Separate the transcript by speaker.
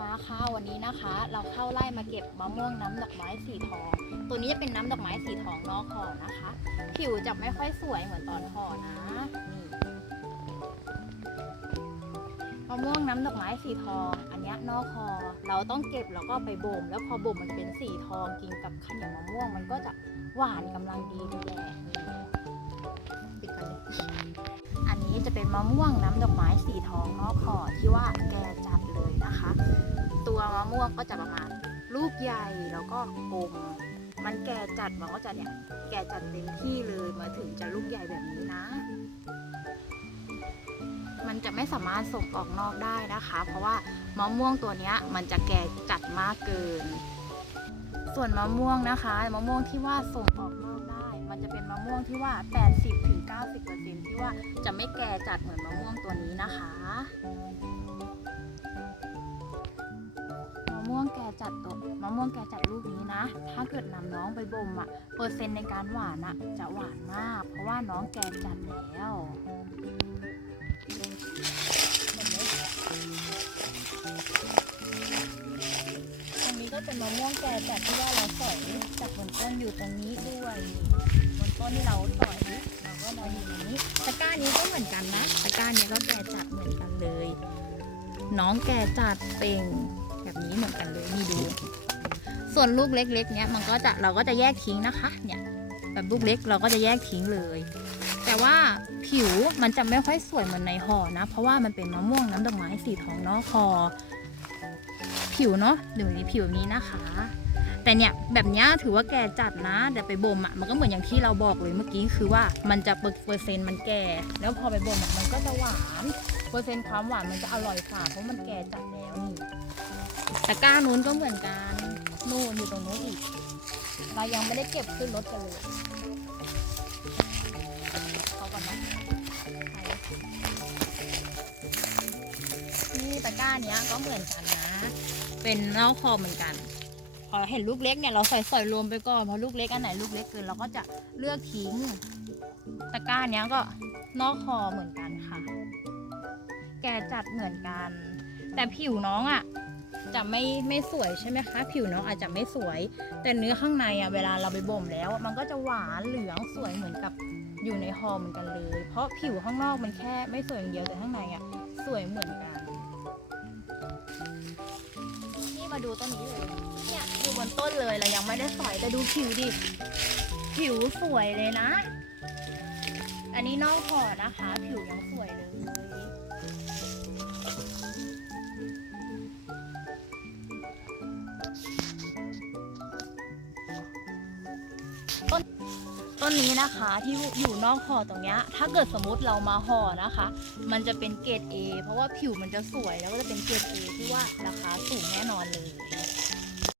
Speaker 1: มาค่ะวันนี้นะคะ เราเข้าไล่มาเก็บมะม่วงน้ำดอกไม้สีทอง ตัวนี้จะเป็นน้ำดอกไม้สีทองนอกห่อนะคะ ผิวจะไม่ค่อยสวยเหมือนตอนห่อนะนี่มะม่วงน้ำดอกไม้สีทอง อันนี้นอกห่อเราต้องเก็บแล้วก็ไปบ่ม แล้วพอบ่มมันเป็นสีทองกินกับข้าวเหนียวมะม่วง มันก็จะหวานกำลังดีเลยแหละอันนี้จะเป็นมะม่วงน้ำดอกไม้สีทองนอกห่อที่ว่าแกจัดเลย นะคะ ตัวมะม่วงก็จะประมาณลูกใหญ่แล้วก็กลม มันแก่จัดมันก็จะเนี่ยแก่จัดเต็มที่เลยมาถึงจะลูกใหญ่แบบนี้นะ มันจะไม่สามารถส่งออกนอกได้นะคะ เพราะว่ามะม่วงตัวนี้มันจะแก่จัดมากเกิน ส่วนมะม่วงนะคะมะม่วงที่ว่าส่งออกนอกได้ มันจะเป็นมะม่วงที่ว่า 80-90%ที่ว่าจะไม่แก่จัดเหมือนมะม่วงตัวนี้นะคะ มะม่วงแก่จัดตัวมะม่วงแก่จัดลูกนี้นะ ถ้าเกิดนำน้องไปบ่มอะเปอร์เซ็นต์ในการหวานอะจะหวานมาก เพราะว่าน้องแก่จัดแล้วเห็นไหมอันนี้ก็เป็นมะม่วงแก่จัดที่ว่าเราสอยจากบนต้นอยู่ตรงนี้ด้วยบนต้นที่เราสอยเราก็มาอยู่ตรงนี้ตะกร้านี้ก็เหมือนกันนะตะกร้านี้ก็แก่จัดเหมือนกันเลย น้องแก่จัดเป่ง แบบนี้เหมือนกันเลยนี่ดู ส่วนลูกเล็กๆเนี้ยมันก็จะเราก็จะแยกทิ้งนะคะ เนี่ย แบบลูกเล็กเราก็จะแยกทิ้งเลย แต่ว่าผิวมันจะไม่ค่อยสวยเหมือนในห่อนะ เพราะว่ามันเป็นมะม่วงน้ำดอกไม้สีทองนอกคอผิวเนาะดูนี่ผิวนี้นะคะ แต่เนี่ยแบบเนี้ยถือว่าแก่จัดนะแต่ไปบ่มอะมันก็เหมือนอย่างที่เราบอกเลยเมื่อกี้คือว่ามันจะเปอร์เซ็นต์มันแก่ แล้วพอไปบ่มอะมันก็จะหวาน เปอร์เซ็นต์ความหวานมันจะอร่อยกว่าเพราะมันแก่จัดแล้วนี่ ตะกร้านู้นก็เหมือนกันนู่นอยู่ตรงนู้นอีก เรายังไม่ได้เก็บขึ้นรถกันเลยเขาก่อนนะนี่ตะกร้าเนี้ยก็เหมือนกันนะ เป็นเล่าคอเหมือนกันพอเห็นลูกเล็กเนี่ยเราใส่ใส่รวมไปก่อนเพราะลูกเล็กอันไหนลูกเล็กเกินเราก็จะเลือกทิ้งตะกร้าเนี้ยก็นอกคอเหมือนกันค่ะ แกจัดเหมือนกัน แต่ผิวน้องอะ่ะ จะไม่ไม่สวยใช่ไหมคะ ผิวน้องอาจจะไม่สวย แต่เนื้อข้างในอะเวลาเราไปบ่มแล้ว มันก็จะหวานเหลืองสวยเหมือนกับอยู่ในฮอเหมือนกันเลย เพราะผิวข้างนอกมันแค่ไม่สวยอย่างเดียวแต่ข้างในอะสวยเหมือนกัน นี่มาดูต้นนี้เลยเนี่ยอยู่บนต้นเลยเรายังไม่ได้สอยแต่ดูผิวดิผิวสวยเลยนะ อันนี้นอกพอนะคะ ผิวยังสวยเลย ต้นนี้นะคะที่อยู่นอกห่อตรงเนี้ยถ้าเกิดสมมติเรามาห่อนะคะ มันจะเป็นเกรด A เพราะว่าผิวมันจะสวยแล้วก็จะเป็นเกรด A ที่ว่าราคาสูงแน่นอนเลย